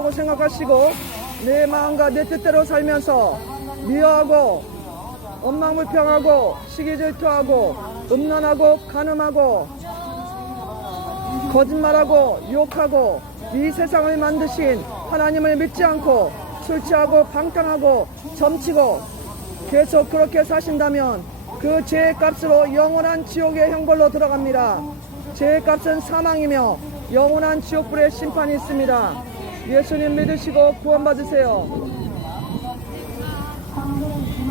것이라고 생각하시고 내 마음과 내 뜻대로 살면서 미워하고 원망불평하고 시기질투하고 음란하고 간음하고 거짓말하고 욕하고 이 세상을 만드신 하나님을 믿지 않고 술 취하고 방탕하고 점치고 계속 그렇게 사신다면 그 죄의 값으로 영원한 지옥의 형벌로 들어갑니다. 죄의 값은 사망이며 영원한 지옥불의 심판이 있습니다. 예수님 믿으시고 구원받으세요.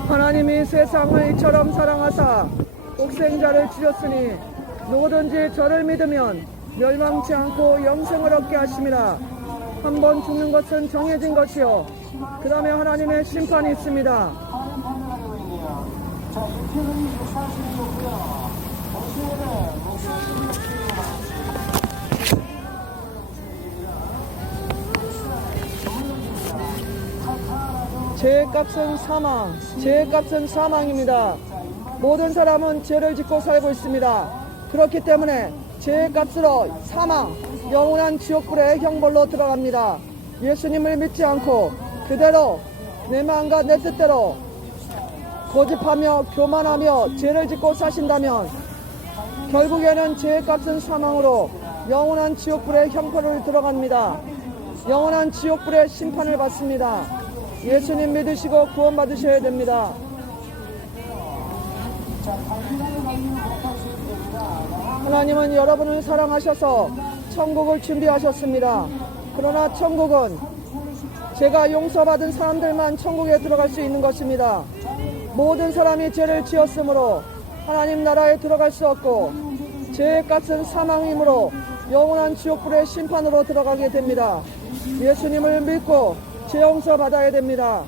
하나님이 세상을 이처럼 사랑하사 독생자를 주셨으니 누구든지 저를 믿으면 멸망치 않고 영생을 얻게 하심이라. 한 번 죽는 것은 정해진 것이요 그 다음에 하나님의 심판이 있습니다. 죄의 값은 사망, 죄의 값은 사망입니다. 모든 사람은 죄를 짓고 살고 있습니다. 그렇기 때문에 죄의 값으로 사망, 영원한 지옥불의 형벌로 들어갑니다. 예수님을 믿지 않고 그대로 내 마음과 내 뜻대로 고집하며 교만하며 죄를 짓고 사신다면 결국에는 죄의 값은 사망으로 영원한 지옥불의 형벌을 들어갑니다. 영원한 지옥불의 심판을 받습니다. 예수님 믿으시고 구원받으셔야 됩니다. 하나님은 여러분을 사랑하셔서 천국을 준비하셨습니다. 그러나 천국은 죄가 용서받은 사람들만 천국에 들어갈 수 있는 것입니다. 모든 사람이 죄를 지었으므로 하나님 나라에 들어갈 수 없고 죄의 값은 사망이므로 영원한 지옥불의 심판으로 들어가게 됩니다. 예수님을 믿고 죄 용서 받아야 됩니다.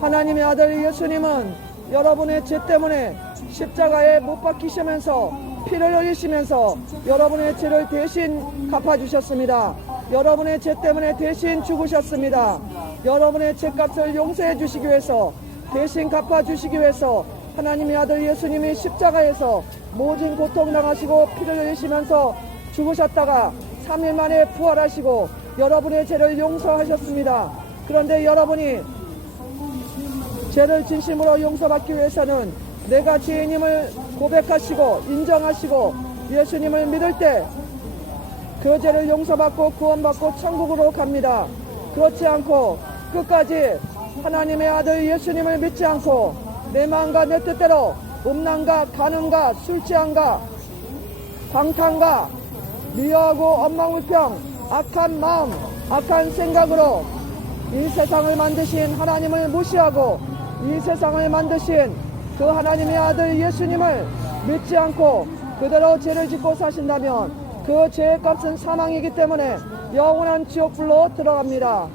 하나님의 아들 예수님은 여러분의 죄 때문에 십자가에 못 박히시면서 피를 흘리시면서 여러분의 죄를 대신 갚아주셨습니다. 여러분의 죄 때문에 대신 죽으셨습니다. 여러분의 죄값을 용서해 주시기 위해서 대신 갚아주시기 위해서 하나님의 아들 예수님이 십자가에서 모진 고통 당하시고 피를 흘리시면서 죽으셨다가 3일 만에 부활하시고 여러분의 죄를 용서하셨습니다. 그런데 여러분이 죄를 진심으로 용서받기 위해서는 내가 죄인임을 고백하시고 인정하시고 예수님을 믿을 때 그 죄를 용서받고 구원받고 천국으로 갑니다. 그렇지 않고 끝까지 하나님의 아들 예수님을 믿지 않고 내 마음과 내 뜻대로 음란과 간음과 술취함과 방탕과 미워하고 원망불평 악한 마음 악한 생각으로 이 세상을 만드신 하나님을 무시하고 이 세상을 만드신 그 하나님의 아들 예수님을 믿지 않고 그대로 죄를 짓고 사신다면 그 죄의 값은 사망이기 때문에 영원한 지옥불로 들어갑니다.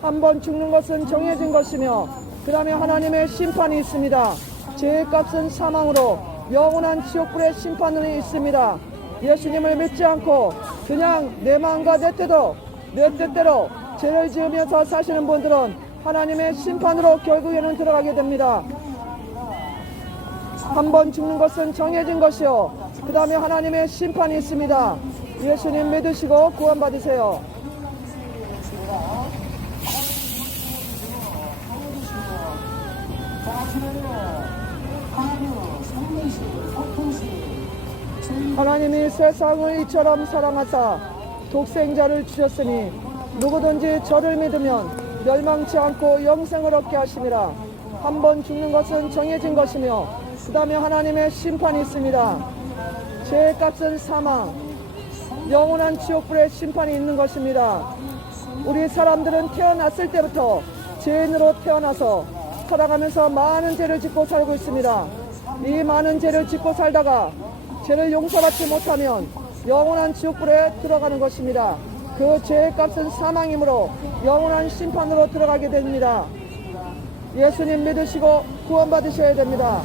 한번 죽는 것은 정해진 것이며 그 다음에 하나님의 심판이 있습니다. 죄의 값은 사망으로 영원한 지옥불의 심판이 있습니다. 예수님을 믿지 않고 그냥 내 마음과 내 뜻대로 죄를 지으면서 사시는 분들은 하나님의 심판으로 결국에는 들어가게 됩니다. 한번 죽는 것은 정해진 것이요 그 다음에 하나님의 심판이 있습니다. 예수님 믿으시고 구원받으세요. 하나님이 세상을 이처럼 사랑하사 독생자를 주셨으니 누구든지 저를 믿으면 멸망치 않고 영생을 얻게 하심이라. 한번 죽는 것은 정해진 것이며 그 다음에 하나님의 심판이 있습니다. 죄의 값은 사망, 영원한 지옥불의 심판이 있는 것입니다. 우리 사람들은 태어났을 때부터 죄인으로 태어나서 살아가면서 많은 죄를 짓고 살고 있습니다. 이 많은 죄를 짓고 살다가 죄를 용서받지 못하면 영원한 지옥불에 들어가는 것입니다. 그 죄의 값은 사망이므로 영원한 심판으로 들어가게 됩니다. 예수님 믿으시고 구원받으셔야 됩니다.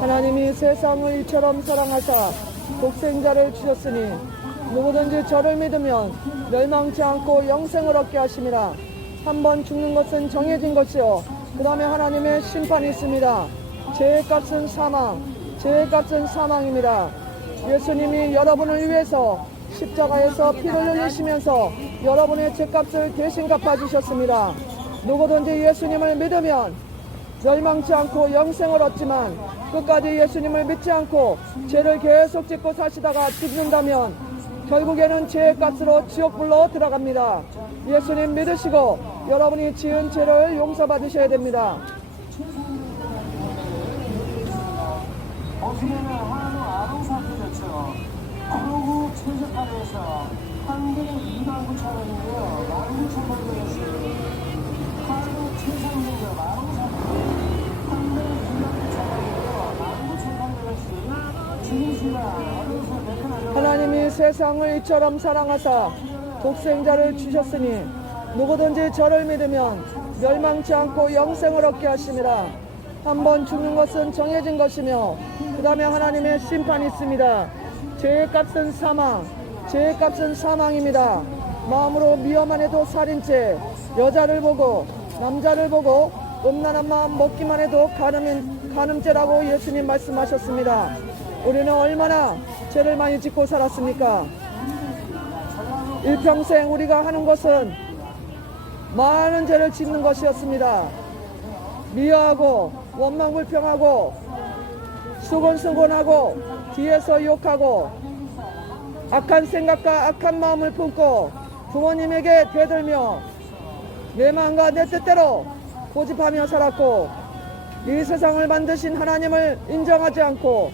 하나님이 세상을 이처럼 사랑하사 독생자를 주셨으니 누구든지 저를 믿으면 멸망치 않고 영생을 얻게 하심이라. 한 번 죽는 것은 정해진 것이요 그 다음에 하나님의 심판이 있습니다. 죄의 값은 사망, 죄의 값은 사망입니다. 예수님이 여러분을 위해서 십자가에서 피를 흘리시면서 여러분의 죄값을 대신 갚아주셨습니다. 누구든지 예수님을 믿으면 멸망치 않고 영생을 얻지만 끝까지 예수님을 믿지 않고 죄를 계속 짓고 사시다가 죽는다면 결국에는 죄의 값으로 지옥불로 들어갑니다. 예수님 믿으시고 여러분이 지은 죄를 용서받으셔야 됩니다. 어떻게는 하나님 아동사태였죠. 그러고 최저가에서 한 개는 29,000원이고요. 19,000원이었어요. 하루 최상승자 아동사태 한 개는 29,000원이고요. 19,000원이었어요. 지금 시간 어디서 매끈하죠. 하나님이 세상을 이처럼 사랑하사 독생자를 주셨으니 누구든지 저를 믿으면 멸망치 않고 영생을 얻게 하심이라. 한 번 죽는 것은 정해진 것이며 그 다음에 하나님의 심판이 있습니다. 죄의 값은 사망, 죄의 값은 사망입니다. 마음으로 미워만 해도 살인죄, 여자를 보고 남자를 보고 음란한 마음 먹기만 해도 간음죄라고 예수님 말씀하셨습니다. 우리는 얼마나 죄를 많이 짓고 살았습니까? 일평생 우리가 하는 것은 많은 죄를 짓는 것이었습니다. 미워하고 원망불평하고 수곤수곤하고 뒤에서 욕하고 악한 생각과 악한 마음을 품고 부모님에게 대들며 내 마음과 내 뜻대로 고집하며 살았고 이 세상을 만드신 하나님을 인정하지 않고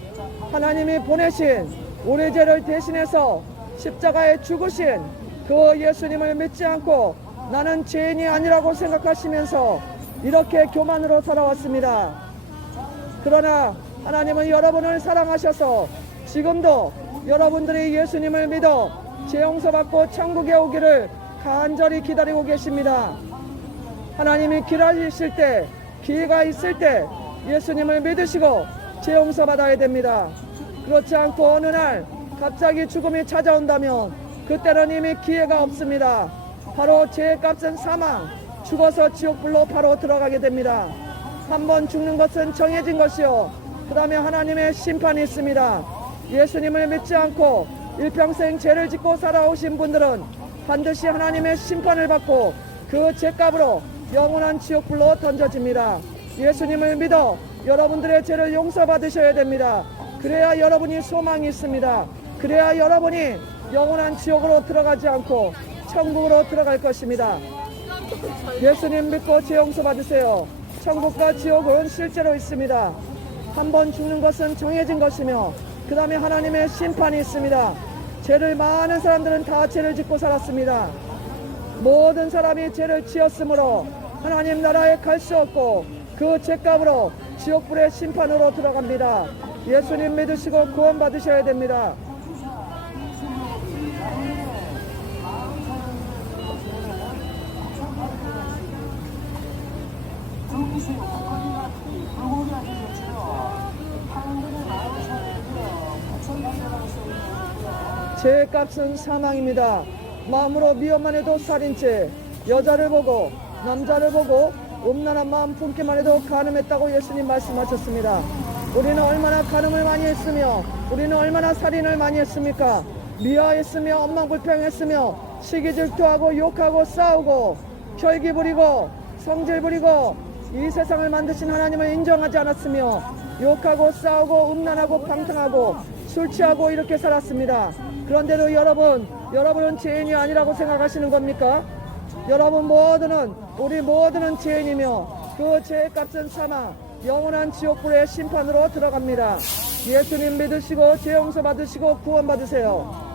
하나님이 보내신 우리 죄를 대신해서 십자가에 죽으신 그 예수님을 믿지 않고 나는 죄인이 아니라고 생각하시면서 이렇게 교만으로 살아왔습니다. 그러나 하나님은 여러분을 사랑하셔서 지금도 여러분들이 예수님을 믿어 죄 용서받고 천국에 오기를 간절히 기다리고 계십니다. 하나님이 기다리실 때, 기회가 있을 때 예수님을 믿으시고 죄 용서받아야 됩니다. 그렇지 않고 어느 날 갑자기 죽음이 찾아온다면 그때는 이미 기회가 없습니다. 바로 죄의 값은 사망, 죽어서 지옥불로 바로 들어가게 됩니다. 한 번 죽는 것은 정해진 것이요 그 다음에 하나님의 심판이 있습니다. 예수님을 믿지 않고 일평생 죄를 짓고 살아오신 분들은 반드시 하나님의 심판을 받고 그 죄값으로 영원한 지옥불로 던져집니다. 예수님을 믿어 여러분들의 죄를 용서받으셔야 됩니다. 그래야 여러분이 소망이 있습니다. 그래야 여러분이 영원한 지옥으로 들어가지 않고 천국으로 들어갈 것입니다. 예수님 믿고 죄 용서 받으세요. 천국과 지옥은 실제로 있습니다. 한 번 죽는 것은 정해진 것이며 그 다음에 하나님의 심판이 있습니다. 죄를 많은 사람들은 다 죄를 짓고 살았습니다. 모든 사람이 죄를 지었으므로 하나님 나라에 갈 수 없고 그 죄값으로 지옥불의 심판으로 들어갑니다. 예수님 믿으시고 구원 받으셔야 됩니다. 죄의 값은 사망입니다. 마음으로 미워만 해도 살인죄, 여자를 보고 남자를 보고 음란한 마음 품기만 해도 간음했다고 예수님 말씀하셨습니다. 우리는 얼마나 간음을 많이 했으며 우리는 얼마나 살인을 많이 했습니까? 미워했으며 엉망불평했으며 시기질투하고 욕하고 싸우고 혈기 부리고 성질 부리고 이 세상을 만드신 하나님을 인정하지 않았으며 욕하고 싸우고 음란하고 방탕하고 술 취하고 이렇게 살았습니다. 그런데도 여러분은 죄인이 아니라고 생각하시는 겁니까? 우리 모두는 죄인이며 그 죄의 값은 사망, 영원한 지옥불의 심판으로 들어갑니다. 예수님 믿으시고 죄 용서 받으시고 구원 받으세요.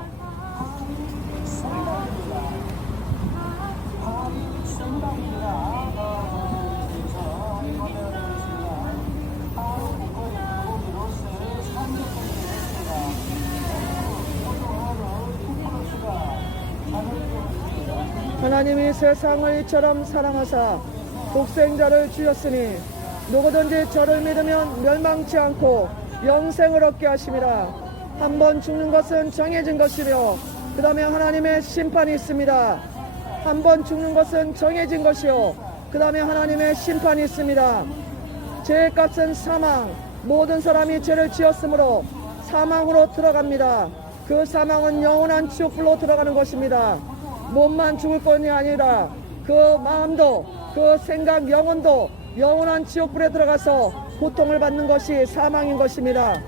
하나님이 세상을 이처럼 사랑하사 독생자를 주셨으니 누구든지 저를 믿으면 멸망치 않고 영생을 얻게 하심이라. 한 번 죽는 것은 정해진 것이며 그 다음에 하나님의 심판이 있습니다. 한 번 죽는 것은 정해진 것이요, 그 다음에 하나님의 심판이 있습니다. 죄의 값은 사망. 모든 사람이 죄를 지었으므로 사망으로 들어갑니다. 그 사망은 영원한 지옥불로 들어가는 것입니다. 몸만 죽을 것이 아니라 그 마음도, 그 생각, 영혼도 영원한 지옥불에 들어가서 고통을 받는 것이 사망인 것입니다.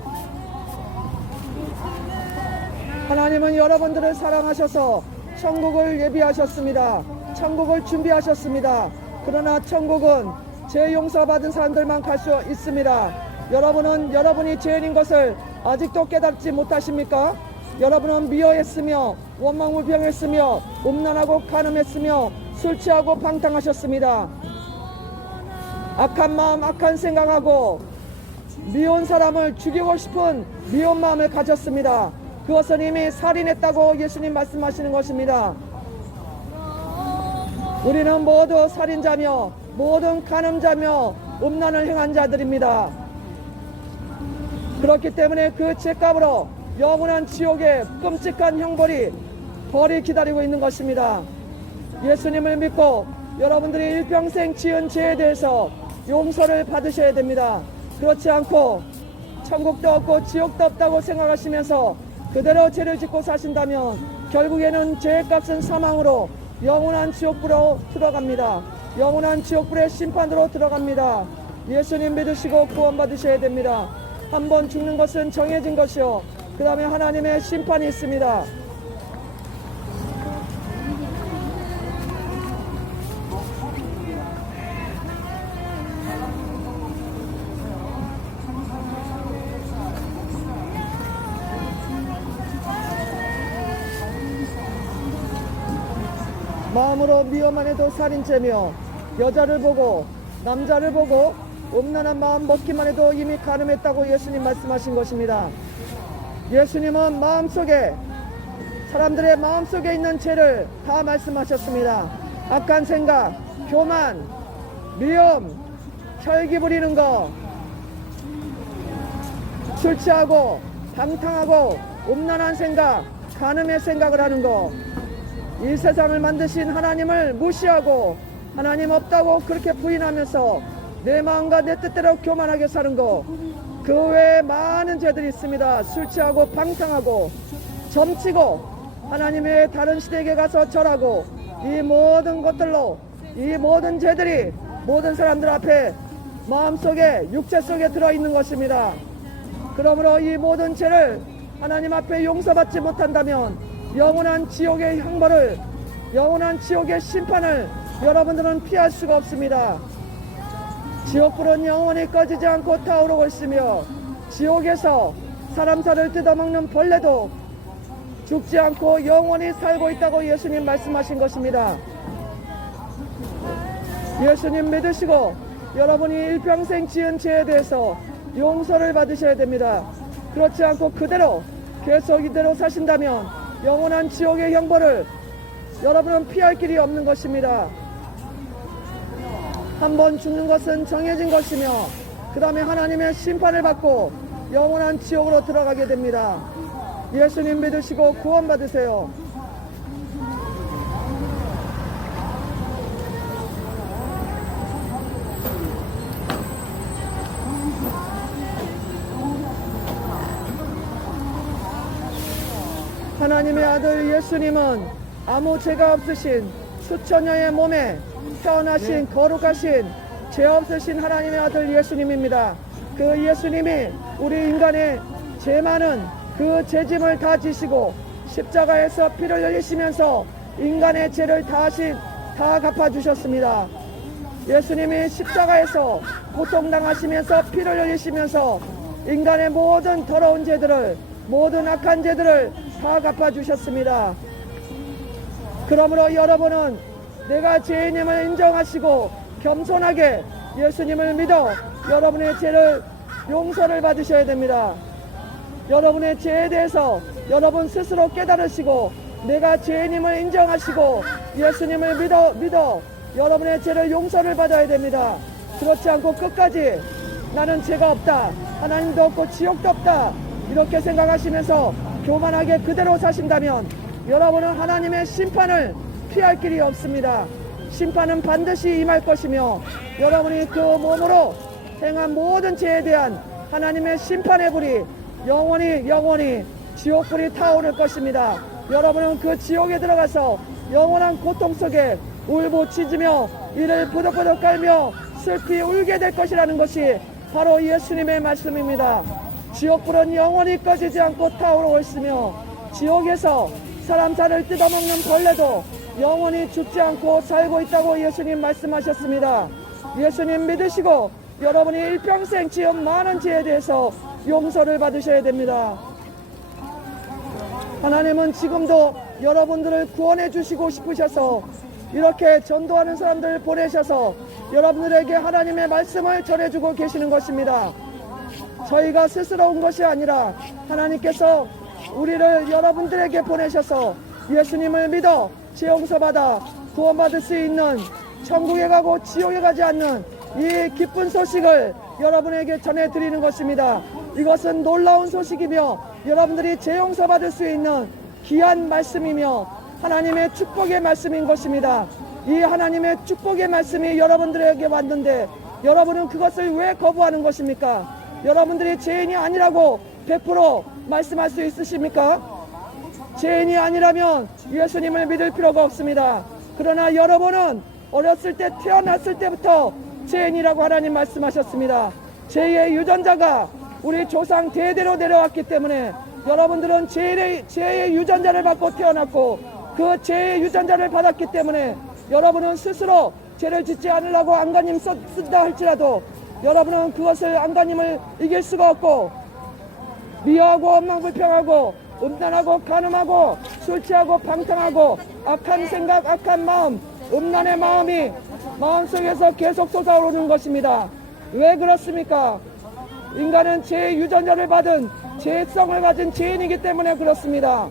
하나님은 여러분들을 사랑하셔서 천국을 예비하셨습니다. 천국을 준비하셨습니다. 그러나 천국은 죄 용서받은 사람들만 갈 수 있습니다. 여러분은 여러분이 죄인인 것을 아직도 깨닫지 못하십니까? 여러분은 미워했으며 원망무병했으며 음란하고 간음했으며 술 취하고 방탕하셨습니다. 악한 마음, 악한 생각하고 미운 사람을 죽이고 싶은 미운 마음을 가졌습니다. 그것은 이미 살인했다고 예수님 말씀하시는 것입니다. 우리는 모두 살인자며 모든 간음자며 음란을 행한 자들입니다. 그렇기 때문에 그 죄값으로 영원한 지옥의 끔찍한 형벌이 벌이 기다리고 있는 것입니다. 예수님을 믿고 여러분들이 일평생 지은 죄에 대해서 용서를 받으셔야 됩니다. 그렇지 않고 천국도 없고 지옥도 없다고 생각하시면서 그대로 죄를 짓고 사신다면 결국에는 죄의 값은 사망으로 영원한 지옥불로 들어갑니다. 영원한 지옥불의 심판으로 들어갑니다. 예수님 믿으시고 구원받으셔야 됩니다. 한 번 죽는 것은 정해진 것이요, 그 다음에 하나님의 심판이 있습니다. 마음으로 미워만 해도 살인죄며 여자를 보고 남자를 보고 음란한 마음 먹기만 해도 이미 간음했다고 예수님 말씀하신 것입니다. 예수님은 마음속에, 사람들의 마음속에 있는 죄를 다 말씀하셨습니다. 악한 생각, 교만, 미움, 혈기 부리는 거, 술 취하고 방탕하고 음란한 생각, 간음의 생각을 하는 거, 이 세상을 만드신 하나님을 무시하고 하나님 없다고 그렇게 부인하면서 내 마음과 내 뜻대로 교만하게 사는 거, 그 외에 많은 죄들이 있습니다. 술 취하고 방탕하고 점치고 하나님의 다른 시대에 가서 절하고, 이 모든 것들로 이 모든 죄들이 모든 사람들 앞에 마음속에 육체 속에 들어있는 것입니다. 그러므로 이 모든 죄를 하나님 앞에 용서받지 못한다면 영원한 지옥의 형벌을, 영원한 지옥의 심판을 여러분들은 피할 수가 없습니다. 지옥불은 영원히 꺼지지 않고 타오르고 있으며 지옥에서 사람 살을 뜯어먹는 벌레도 죽지 않고 영원히 살고 있다고 예수님 말씀하신 것입니다. 예수님 믿으시고 여러분이 일평생 지은 죄에 대해서 용서를 받으셔야 됩니다. 그렇지 않고 그대로 계속 이대로 사신다면 영원한 지옥의 형벌을 여러분은 피할 길이 없는 것입니다. 한 번 죽는 것은 정해진 것이며 그 다음에 하나님의 심판을 받고 영원한 지옥으로 들어가게 됩니다. 예수님 믿으시고 구원받으세요. 하나님의 아들 예수님은 아무 죄가 없으신 수천여의 몸에 태어나신 거룩하신 죄 없으신 하나님의 아들 예수님입니다. 그 예수님이 우리 인간의 죄 많은 그 죄짐을 다 지시고 십자가에서 피를 흘리시면서 인간의 죄를 다 갚아주셨습니다. 예수님이 십자가에서 고통당하시면서 피를 흘리시면서 인간의 모든 더러운 죄들을, 모든 악한 죄들을 다 갚아주셨습니다. 그러므로 여러분은 내가 죄인임을 인정하시고 겸손하게 예수님을 믿어 여러분의 죄를 용서를 받으셔야 됩니다. 여러분의 죄에 대해서 여러분 스스로 깨달으시고 내가 죄인임을 인정하시고 예수님을 믿어 여러분의 죄를 용서를 받아야 됩니다. 그렇지 않고 끝까지 나는 죄가 없다, 하나님도 없고 지옥도 없다 이렇게 생각하시면서 교만하게 그대로 사신다면 여러분은 하나님의 심판을 피할 길이 없습니다. 심판은 반드시 임할 것이며 여러분이 그 몸으로 행한 모든 죄에 대한 하나님의 심판의 불이 영원히 지옥불이 타오를 것입니다. 여러분은 그 지옥에 들어가서 영원한 고통 속에 울고 짖으며 이를 부덕부덕 깔며 슬피 울게 될 것이라는 것이 바로 예수님의 말씀입니다. 지옥불은 영원히 꺼지지 않고 타오르고 있으며 지옥에서 사람 살을 뜯어먹는 벌레도 영원히 죽지 않고 살고 있다고 예수님 말씀하셨습니다. 예수님 믿으시고 여러분이 일평생 지은 많은 죄에 대해서 용서를 받으셔야 됩니다. 하나님은 지금도 여러분들을 구원해 주시고 싶으셔서 이렇게 전도하는 사람들을 보내셔서 여러분들에게 하나님의 말씀을 전해주고 계시는 것입니다. 저희가 스스로 온 것이 아니라 하나님께서 우리를 여러분들에게 보내셔서 예수님을 믿어 죄 용서받아 구원받을 수 있는 천국에 가고 지옥에 가지 않는 이 기쁜 소식을 여러분에게 전해드리는 것입니다. 이것은 놀라운 소식이며 여러분들이 죄 용서받을 수 있는 귀한 말씀이며 하나님의 축복의 말씀인 것입니다. 이 하나님의 축복의 말씀이 여러분들에게 왔는데 여러분은 그것을 왜 거부하는 것입니까? 여러분들이 죄인이 아니라고 100% 말씀할 수 있으십니까? 죄인이 아니라면 예수님을 믿을 필요가 없습니다. 그러나 여러분은 어렸을 때 태어났을 때부터 죄인이라고 하나님 말씀하셨습니다. 죄의 유전자가 우리 조상 대대로 내려왔기 때문에 여러분들은 죄의 유전자를 받고 태어났고 그 죄의 유전자를 받았기 때문에 여러분은 스스로 죄를 짓지 않으려고 안간힘 쓴다 할지라도 여러분은 그것을 안간힘을 이길 수가 없고 미워하고 원망불평하고 음란하고 간음하고 술 취하고 방탕하고 악한 생각 악한 마음 음란의 마음이 마음속에서 계속 솟아오르는 것입니다. 왜 그렇습니까? 인간은 죄의 유전자를 받은 죄성을 가진 죄인이기 때문에 그렇습니다.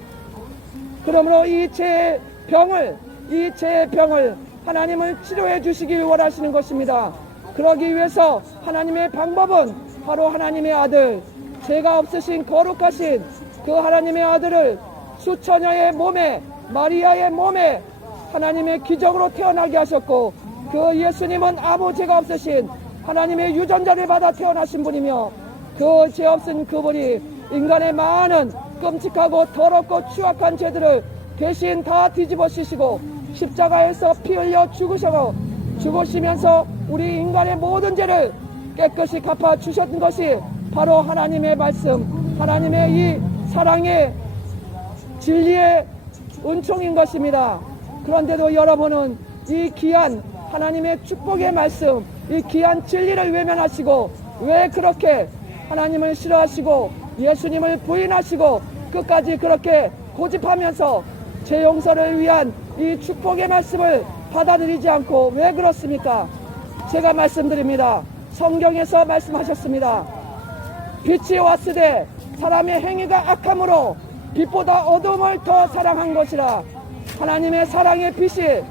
그러므로 이 죄의 병을 하나님은 치료해 주시길 원하시는 것입니다. 그러기 위해서 하나님의 방법은 바로 하나님의 아들, 죄가 없으신 거룩하신 그 하나님의 아들을 수처녀의 몸에 마리아의 몸에 하나님의 기적으로 태어나게 하셨고 그 예수님은 아무 죄가 없으신 하나님의 유전자를 받아 태어나신 분이며 그 죄 없은 그분이 인간의 많은 끔찍하고 더럽고 추악한 죄들을 대신 다 뒤집어 씌시고 십자가에서 피 흘려 죽으시면서 우리 인간의 모든 죄를 깨끗이 갚아 주셨던 것이 바로 하나님의 말씀, 하나님의 이 사랑의 진리의 은총인 것입니다. 그런데도 여러분은 이 귀한 하나님의 축복의 말씀, 이 귀한 진리를 외면하시고 왜 그렇게 하나님을 싫어하시고 예수님을 부인하시고 끝까지 그렇게 고집하면서 죄 용서를 위한 이 축복의 말씀을 받아들이지 않고 왜 그렇습니까? 제가 말씀드립니다. 성경에서 말씀하셨습니다. 빛이 왔으되 사람의 행위가 악함으로 빛보다 어둠을 더 사랑한 것이라. 하나님의 사랑의 빛이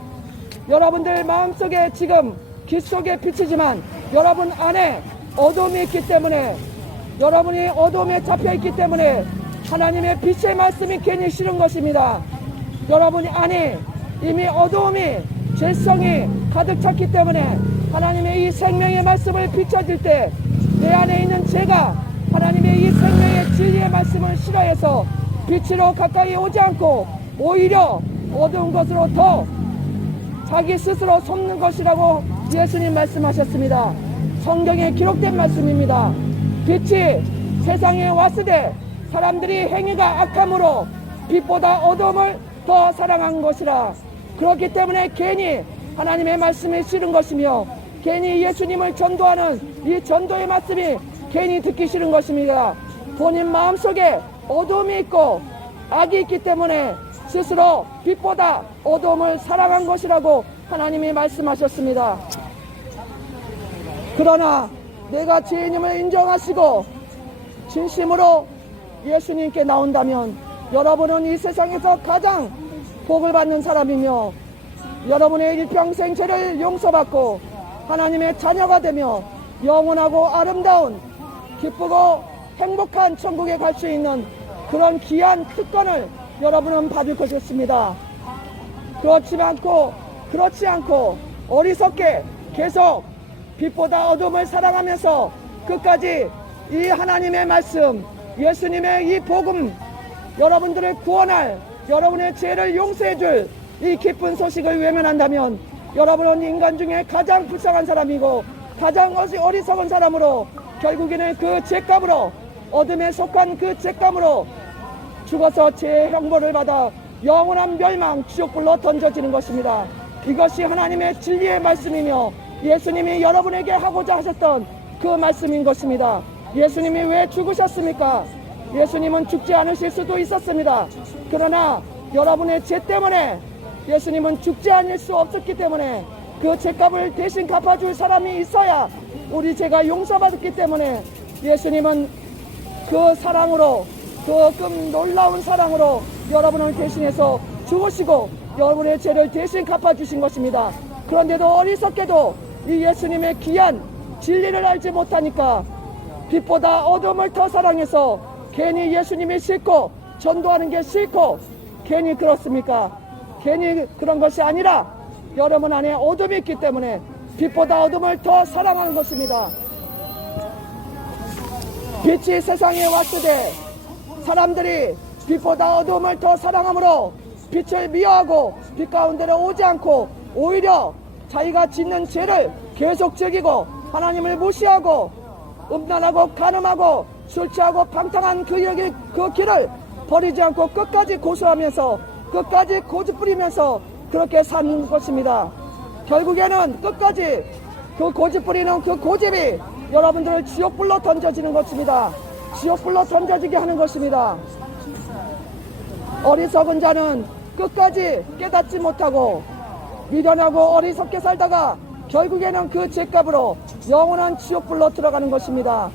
여러분들 마음속에 지금 깃 속에 비치지만 여러분 안에 어둠이 있기 때문에 여러분이 어둠에 잡혀있기 때문에 하나님의 빛의 말씀이 괜히 싫은 것입니다. 여러분이 안에 이미 어두움이 죄성이 가득 찼기 때문에 하나님의 이 생명의 말씀을 비춰질 때 내 안에 있는 죄가 하나님의 이 생명의 진리의 말씀을 싫어해서 빛으로 가까이 오지 않고 오히려 어두운 것으로 더 자기 스스로 속는 것이라고 예수님 말씀하셨습니다. 성경에 기록된 말씀입니다. 빛이 세상에 왔으되 사람들이 행위가 악함으로 빛보다 어둠을 더 사랑한 것이라. 그렇기 때문에 괜히 하나님의 말씀이 싫은 것이며 괜히 예수님을 전도하는 이 전도의 말씀이 괜히 듣기 싫은 것입니다. 본인 마음속에 어둠이 있고 악이 있기 때문에 스스로 빛보다 어둠을 사랑한 것이라고 하나님이 말씀하셨습니다. 그러나 내가 죄인임을 인정하시고 진심으로 예수님께 나온다면 여러분은 이 세상에서 가장 복을 받는 사람이며 여러분의 일평생 죄를 용서받고 하나님의 자녀가 되며 영원하고 아름다운 기쁘고 행복한 천국에 갈 수 있는 그런 귀한 특권을 여러분은 받을 것이었습니다. 그렇지 않고 어리석게 계속 빛보다 어둠을 사랑하면서 끝까지 이 하나님의 말씀, 예수님의 이 복음, 여러분들을 구원할, 여러분의 죄를 용서해줄 이 기쁜 소식을 외면한다면 여러분은 인간 중에 가장 불쌍한 사람이고 가장 어리석은 사람으로 결국에는 그 죄값으로, 어둠에 속한 그 죄값으로 죽어서 죄의 형벌을 받아 영원한 멸망, 지옥불로 던져지는 것입니다. 이것이 하나님의 진리의 말씀이며 예수님이 여러분에게 하고자 하셨던 그 말씀인 것입니다. 예수님이 왜 죽으셨습니까? 예수님은 죽지 않으실 수도 있었습니다. 그러나 여러분의 죄 때문에 예수님은 죽지 않을 수 없었기 때문에 그 죄값을 대신 갚아줄 사람이 있어야 우리 죄가 용서받았기 때문에 예수님은 그 사랑으로, 그 놀라운 사랑으로 여러분을 대신해서 죽으시고 여러분의 죄를 대신 갚아주신 것입니다. 그런데도 어리석게도 이 예수님의 귀한 진리를 알지 못하니까 빛보다 어둠을 더 사랑해서 괜히 예수님이 싫고 전도하는 게 싫고 괜히 그렇습니까? 괜히 그런 것이 아니라 여러분 안에 어둠이 있기 때문에 빛보다 어둠을 더 사랑하는 것입니다. 빛이 세상에 왔을 때 사람들이 빛보다 어둠을 더 사랑함으로 빛을 미워하고 빛 가운데로 오지 않고 오히려 자기가 짓는 죄를 계속 즐기고 하나님을 무시하고 음란하고 간음하고 술 취하고 방탕한 그 길을 버리지 않고 끝까지 고수하면서 끝까지 고집부리면서 그렇게 사는 것입니다. 결국에는 끝까지 그 고집부리는 그 고집이 여러분들을 지옥불로 던져지는 것입니다. 지옥불로 던져지게 하는 것입니다. 어리석은 자는 끝까지 깨닫지 못하고 미련하고 어리석게 살다가 결국에는 그 죄값으로 영원한 지옥불로 들어가는 것입니다.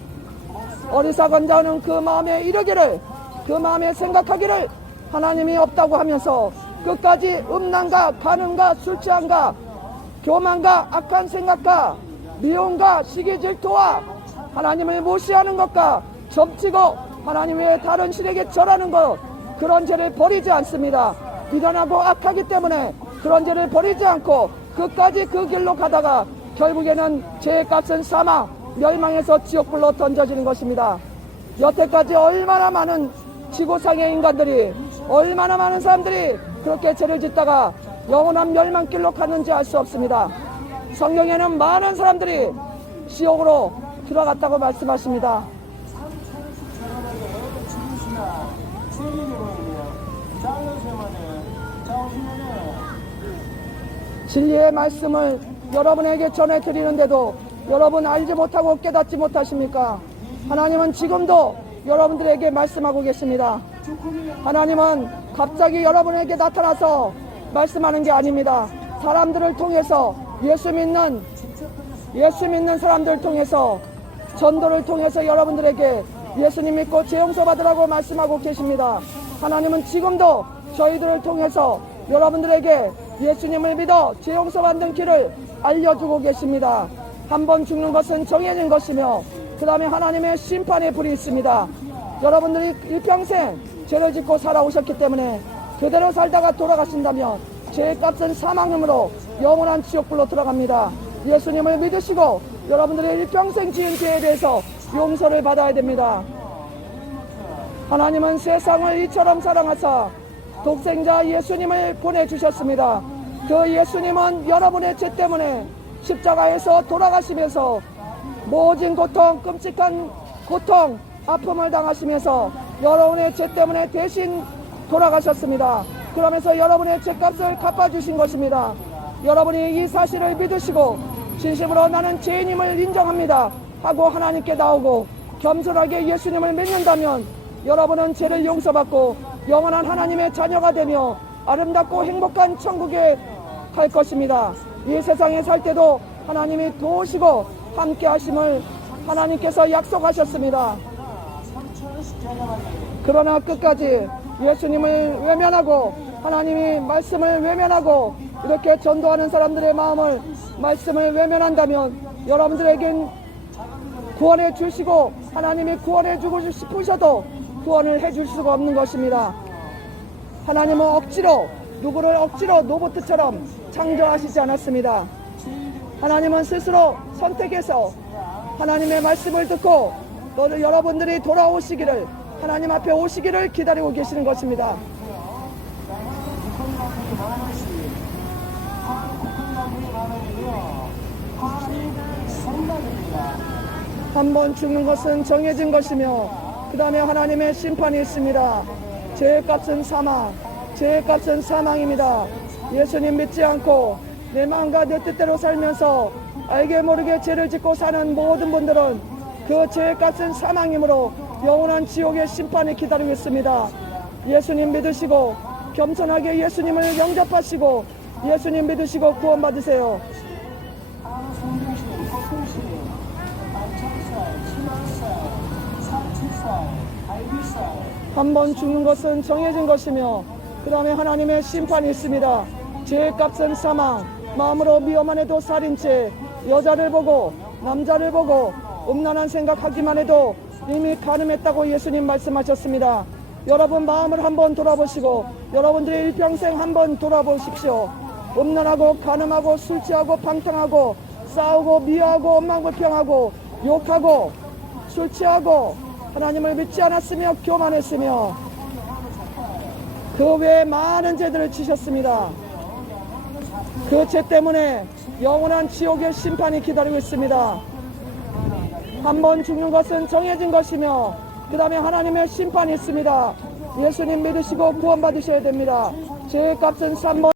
어리석은 자는 그 마음에 이르기를, 그 마음에 생각하기를 하나님이 없다고 하면서 끝까지 음란과 간음과 술취함과 교만과 악한 생각과 미움과 시기 질투와 하나님을 무시하는 것과 점치고 하나님 외에 다른 신에게 절하는 것, 그런 죄를 버리지 않습니다. 비단하고 악하기 때문에 그런 죄를 버리지 않고 끝까지 그 길로 가다가 결국에는 죄의 값은 사망, 멸망에서 지옥불로 던져지는 것입니다. 여태까지 얼마나 많은 지구상의 인간들이, 얼마나 많은 사람들이 그렇게 죄를 짓다가 영원한 멸망길로 갔는지 알 수 없습니다. 성경에는 많은 사람들이 지옥으로 들어갔다고 말씀하십니다. 진리의 말씀을 여러분에게 전해드리는데도 여러분 알지 못하고 깨닫지 못하십니까? 하나님은 지금도 여러분들에게 말씀하고 계십니다. 하나님은 갑자기 여러분에게 나타나서 말씀하는 게 아닙니다. 사람들을 통해서 예수 믿는 사람들을 통해서 전도를 통해서 여러분들에게 예수님 믿고 죄 용서 받으라고 말씀하고 계십니다. 하나님은 지금도 저희들을 통해서 여러분들에게 예수님을 믿어 죄 용서 받는 길을 알려주고 계십니다. 한 번 죽는 것은 정해진 것이며 그 다음에 하나님의 심판의 불이 있습니다. 여러분들이 일평생 죄를 짓고 살아오셨기 때문에 그대로 살다가 돌아가신다면 죄의 값은 사망으로 영원한 지옥불로 들어갑니다. 예수님을 믿으시고 여러분들의 일평생 지은 죄에 대해서 용서를 받아야 됩니다. 하나님은 세상을 이처럼 사랑하사 독생자 예수님을 보내주셨습니다. 그 예수님은 여러분의 죄 때문에 십자가에서 돌아가시면서 모진 고통, 끔찍한 고통, 아픔을 당하시면서 여러분의 죄 때문에 대신 돌아가셨습니다. 그러면서 여러분의 죄값을 갚아주신 것입니다. 여러분이 이 사실을 믿으시고 진심으로 나는 죄인임을 인정합니다 하고 하나님께 나오고 겸손하게 예수님을 믿는다면 여러분은 죄를 용서받고 영원한 하나님의 자녀가 되며 아름답고 행복한 천국에 갈 것입니다. 이 세상에 살 때도 하나님이 도우시고 함께 하심을 하나님께서 약속하셨습니다. 그러나 끝까지 예수님을 외면하고 하나님이 말씀을 외면하고 이렇게 전도하는 사람들의 마음을, 말씀을 외면한다면 여러분들에겐 구원해 주시고 하나님이 구원해 주고 싶으셔도 구원을 해 줄 수가 없는 것입니다. 하나님은 누구를 억지로 로봇처럼 창조하시지 않았습니다. 하나님은 스스로 선택해서 하나님의 말씀을 듣고 여러분들이 돌아오시기를, 하나님 앞에 오시기를 기다리고 계시는 것입니다. 한 번 죽는 것은 정해진 것이며 그 다음에 하나님의 심판이 있습니다. 죄의 값은 사망, 죄의 값은 사망입니다. 예수님 믿지 않고 내 마음과 내 뜻대로 살면서 알게 모르게 죄를 짓고 사는 모든 분들은 그 죄의 값은 사망이므로 영원한 지옥의 심판이 기다리고 있습니다. 예수님 믿으시고 겸손하게 예수님을 영접하시고 예수님 믿으시고 구원받으세요. 한 번 죽는 것은 정해진 것이며 그 다음에 하나님의 심판이 있습니다. 죄의 값은 사망, 마음으로 미워만 해도 살인죄, 여자를 보고 남자를 보고 음란한 생각하기만 해도 이미 간음했다고 예수님 말씀하셨습니다. 여러분 마음을 한번 돌아보시고 여러분들의 일평생 한번 돌아보십시오. 음란하고 간음하고 술 취하고 방탕하고 싸우고 미워하고 원망불평하고 욕하고 술 취하고 하나님을 믿지 않았으며 교만했으며 그 외에 많은 죄들을 지셨습니다. 그 죄 때문에 영원한 지옥의 심판이 기다리고 있습니다. 한 번 죽는 것은 정해진 것이며 그 다음에 하나님의 심판이 있습니다. 예수님 믿으시고 구원받으셔야 됩니다. 죄의 값은 3번